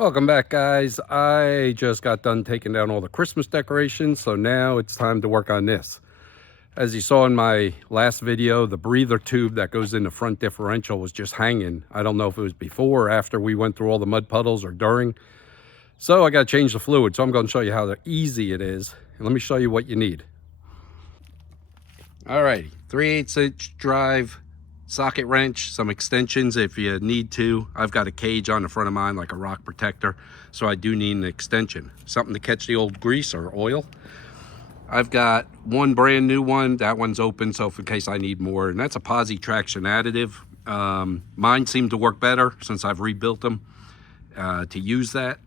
Welcome back, guys. I just got done taking down all the Christmas decorations, so now it's time to work on this. As you saw in my last video, the breather tube that goes in the front differential was just hanging. I don't know if it was before or after we went through all the mud puddles or during. So I got to change the fluid, so I'm going to show you how easy it is. And let me show you what you need. Alrighty, 3/8 inch drive, socket wrench, some extensions if you need to. I've got a cage on the front of mine, like a rock protector, so I do need an extension. Something to catch the old grease or oil. I've got one brand new one. That one's open, so in case I need more, and that's a posi traction additive. Mine seem to work better since I've rebuilt them to use that,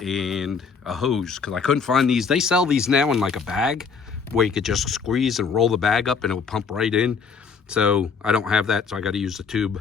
and a hose, because I couldn't find these. They sell these now in like a bag where you could just squeeze and roll the bag up and it will pump right in. So I don't have that, so I got to use the tube.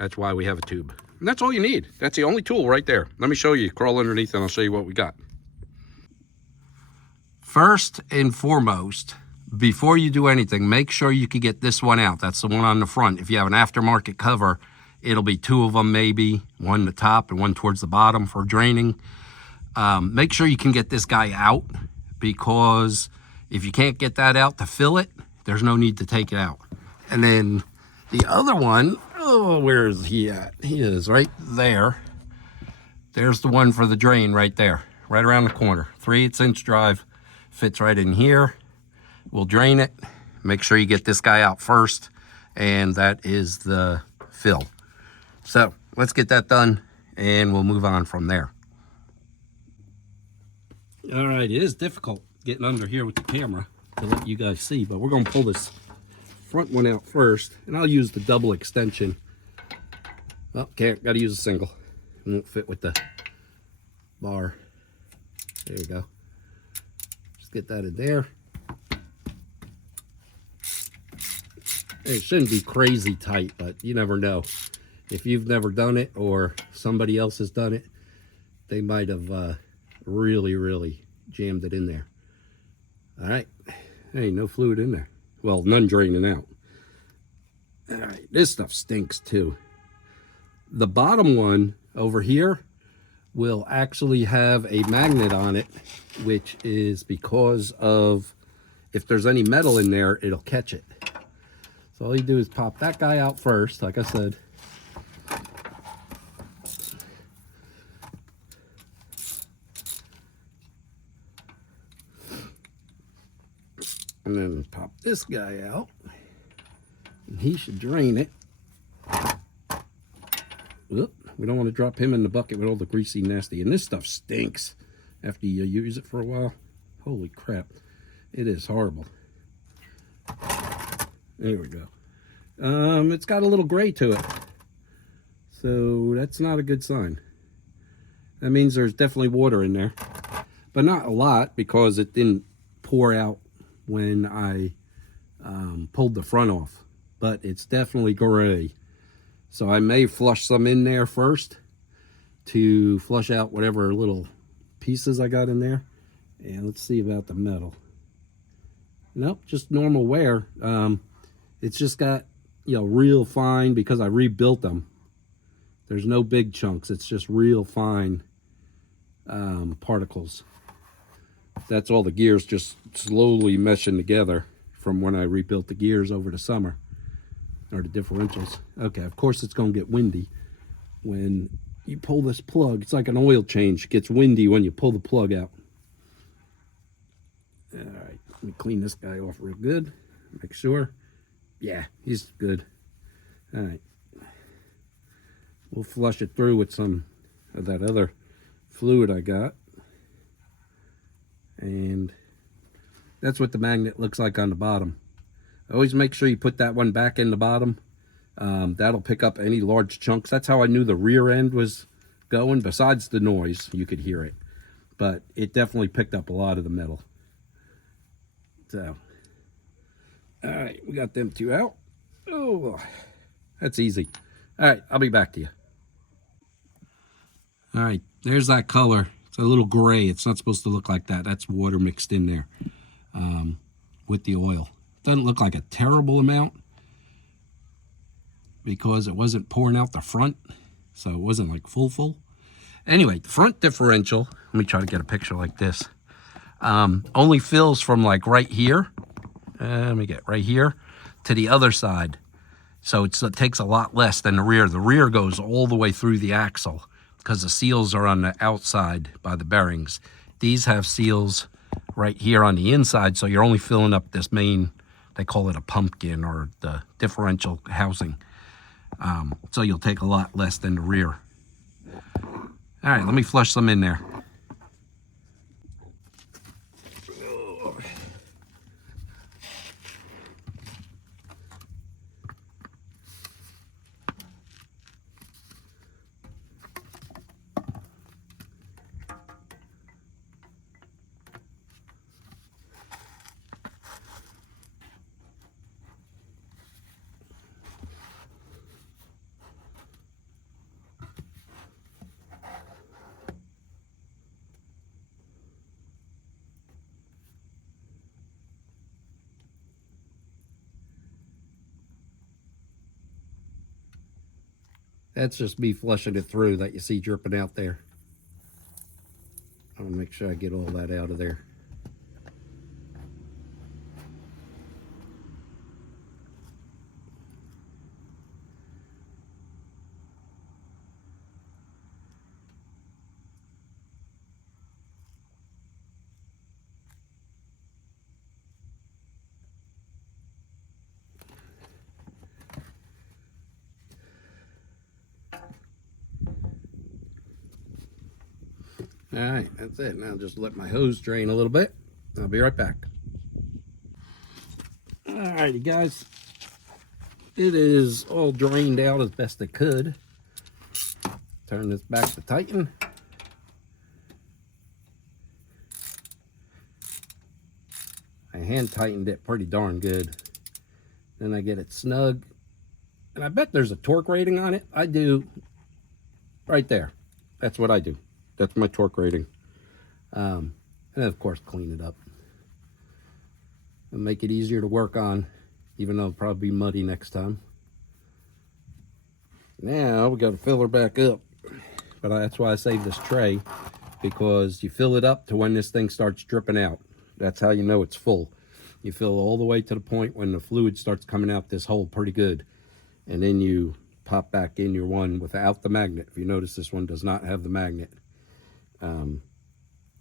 That's why we have a tube. And that's all you need. That's the only tool right there. Let me show you. Crawl underneath and I'll show you what we got. First and foremost, before you do anything, make sure you can get this one out. That's the one on the front. If you have an aftermarket cover, it'll be two of them maybe, one at the top and one towards the bottom for draining. Make sure you can get this guy out, because if you can't get that out to fill it, there's no need to take it out. And then the other one, oh, where is he at? He is right there. There's the one for the drain right there, right around the corner. 3/8 inch drive, fits right in here. We'll drain it. Make sure you get this guy out first, and that is the fill. So let's get that done and we'll move on from there. All right, it is difficult getting under here with the camera to let you guys see, but we're gonna pull this front one out first, and I'll use the double extension. Oh, can't, gotta use a single. It won't fit with the bar. There you go. Just get that in there. It shouldn't be crazy tight, but you never know. If you've never done it or somebody else has done it, they might have really jammed it in there. All right, hey, no fluid in there. Well, none draining out. All right, this stuff stinks too. The bottom one over here will actually have a magnet on it, which is because of if there's any metal in there, it'll catch it. So all you do is pop that guy out first, like I said. And then pop this guy out, and he should drain it. Oop, we don't want to drop him in the bucket with all the greasy nasty, and this stuff stinks after you use it for a while. Holy crap, it is horrible. There we go. It's got a little gray to it, so that's not a good sign. That means there's definitely water in there, but not a lot, because it didn't pour out when I pulled the front off, but it's definitely gray. So I may flush some in there first to flush out whatever little pieces I got in there. And let's see about the metal. Nope, just normal wear. It's just got, you know, real fine, because I rebuilt them. There's no big chunks. It's just real fine particles. That's all the gears just slowly meshing together from when I rebuilt the gears over the summer, or the differentials. Okay, of course it's going to get windy when you pull this plug. It's like an oil change. It gets windy when you pull the plug out. All right, let me clean this guy off real good. Make sure. Yeah, he's good. All right. We'll flush it through with some of that other fluid I got. And that's what the magnet looks like on the bottom. Always make sure you put that one back in the bottom. That'll pick up any large chunks. That's how I knew the rear end was going. Besides the noise, you could hear it, but it definitely picked up a lot of the metal. So, all right, we got them two out. Oh, that's easy. All right, I'll be back to you. All right, there's that color. It's a little gray. It's not supposed to look like that. That's water mixed in there with the oil. Doesn't look like a terrible amount, because it wasn't pouring out the front, so it wasn't like full. Anyway, the front differential, let me try to get a picture like this, only fills from like right here, let me get right here, to the other side. So it takes a lot less than the rear. The rear goes all the way through the axle because the seals are on the outside by the bearings. These have seals right here on the inside, so you're only filling up this main, they call it a pumpkin or the differential housing. So you'll take a lot less than the rear. All right, let me flush some in there. That's just me flushing it through that you see dripping out there. I'll make sure I get all that out of there. All right, that's it. Now just let my hose drain a little bit. I'll be right back. All righty, guys. It is all drained out as best it could. Turn this back to tighten. I hand tightened it pretty darn good. Then I get it snug. And I bet there's a torque rating on it. I do. Right there. That's what I do. That's my torque rating. And then, of course, clean it up. And make it easier to work on, even though it'll probably be muddy next time. Now, we got to fill her back up. But that's why I saved this tray, because you fill it up to when this thing starts dripping out. That's how you know it's full. You fill all the way to the point when the fluid starts coming out this hole pretty good. And then you pop back in your one without the magnet. If you notice, this one does not have the magnet.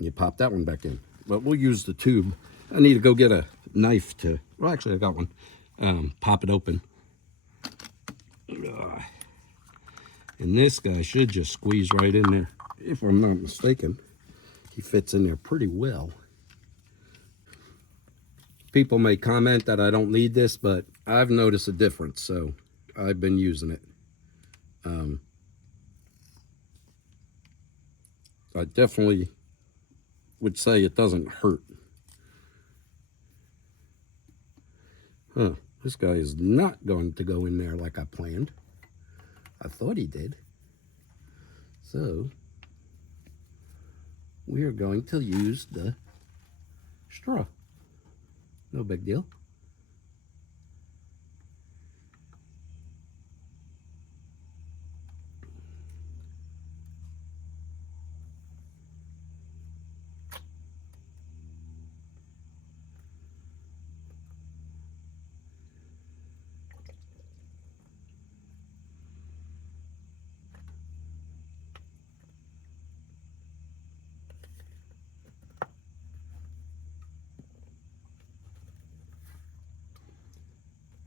You pop that one back in. But we'll use the tube. I need to go get a knife to, well, actually I got one. Pop it open. And this guy should just squeeze right in there. If I'm not mistaken, he fits in there pretty well. People may comment that I don't need this, but I've noticed a difference, so I've been using it. I definitely would say it doesn't hurt. This guy is not going to go in there like I planned. I thought he did. So we are going to use the straw. No big deal.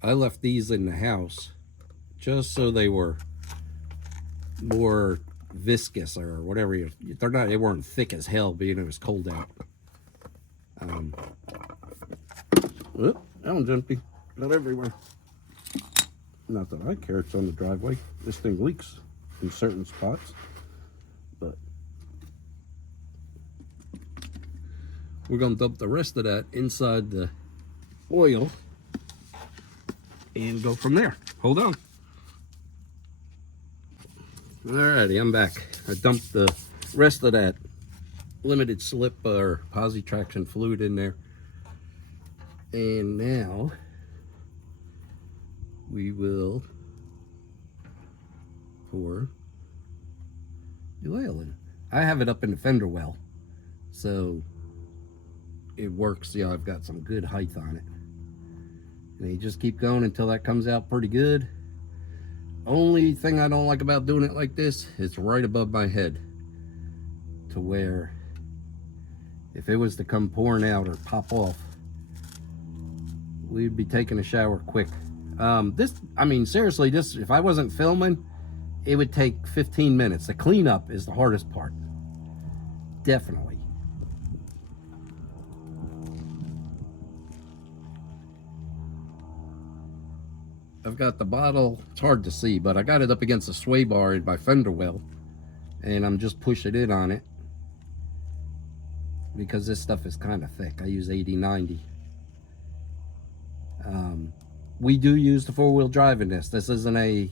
I left these in the house just so they were more viscous or whatever. They weren't thick as hell being it was cold out. That one's empty. Not everywhere. Not that I care, it's on the driveway. This thing leaks in certain spots. But we're gonna dump the rest of that inside the oil and go from there. Hold on. Alrighty, I'm back. I dumped the rest of that limited slip or posi traction fluid in there. And now we will pour the oil in. I have it up in the fender well, so it works. You know, I've got some good height on it. And you just keep going until that comes out pretty good. Only thing I don't like about doing it like this, it's right above my head, to where if it was to come pouring out or pop off, we'd be taking a shower quick. I mean, seriously, this, if I wasn't filming, it would take 15 minutes. The cleanup is the hardest part. Definitely. I've got the bottle, it's hard to see, but I got it up against the sway bar in my fender well, and I'm just pushing it on it because this stuff is kind of thick. I use 80/90. We do use the four-wheel drive in this. This isn't a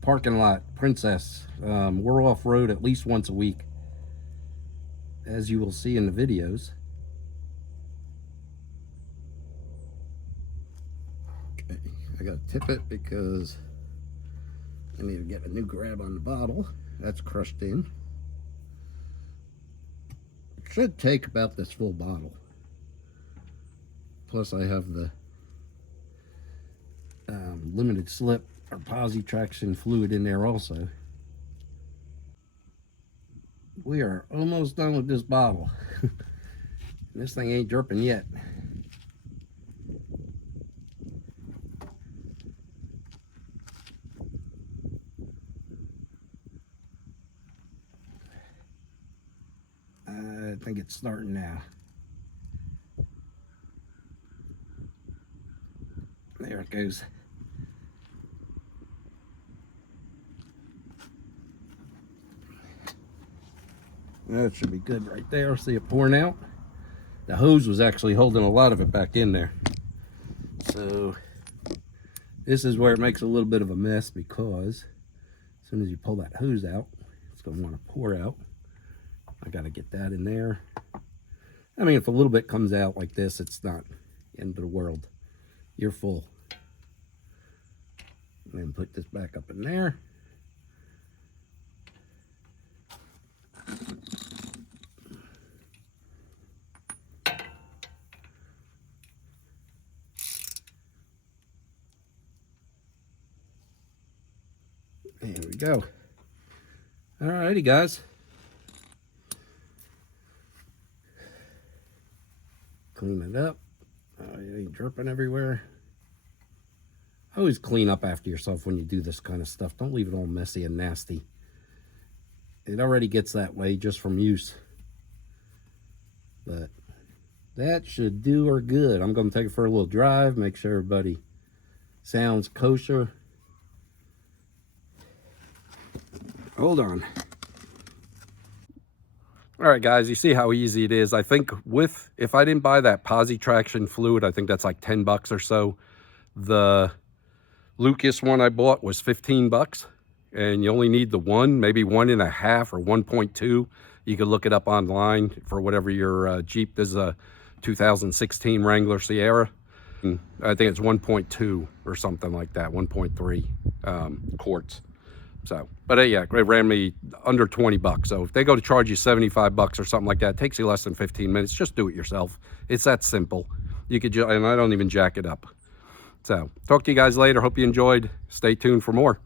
parking lot princess. We're off-road at least once a week, as you will see in the videos. Okay, I gotta tip it because I need to get a new grab on the bottle. That's crushed in. It should take about this full bottle. Plus I have the limited slip or posi traction fluid in there also. We are almost done with this bottle. This thing ain't dripping yet. I think it's starting now. There it goes. That should be good right there. See it pouring out. The hose was actually holding a lot of it back in there. So this is where it makes a little bit of a mess, because as soon as you pull that hose out, it's going to want to pour out. I got to get that in there. I mean, if a little bit comes out like this, it's not the end of the world. You're full. And then put this back up in there. There we go. Alrighty, guys. Clean it up. It ain't dripping everywhere. Always clean up after yourself when you do this kind of stuff. Don't leave it all messy and nasty. It already gets that way just from use. But that should do her good. I'm going to take it for a little drive, make sure everybody sounds kosher. Hold on. All right, guys, you see how easy it is. I think if I didn't buy that posi traction fluid, I think that's like 10 bucks or so. The Lucas one I bought was 15 bucks, and you only need the one, maybe 1.5 or 1.2. You can look it up online for whatever your Jeep. This is a 2016 Wrangler Sierra. I think it's 1.2 or something like that, 1.3 quarts. So, but yeah, it ran me under 20 bucks. So if they go to charge you 75 bucks or something like that, it takes you less than 15 minutes. Just do it yourself. It's that simple. You could, and I don't even jack it up. So talk to you guys later. Hope you enjoyed. Stay tuned for more.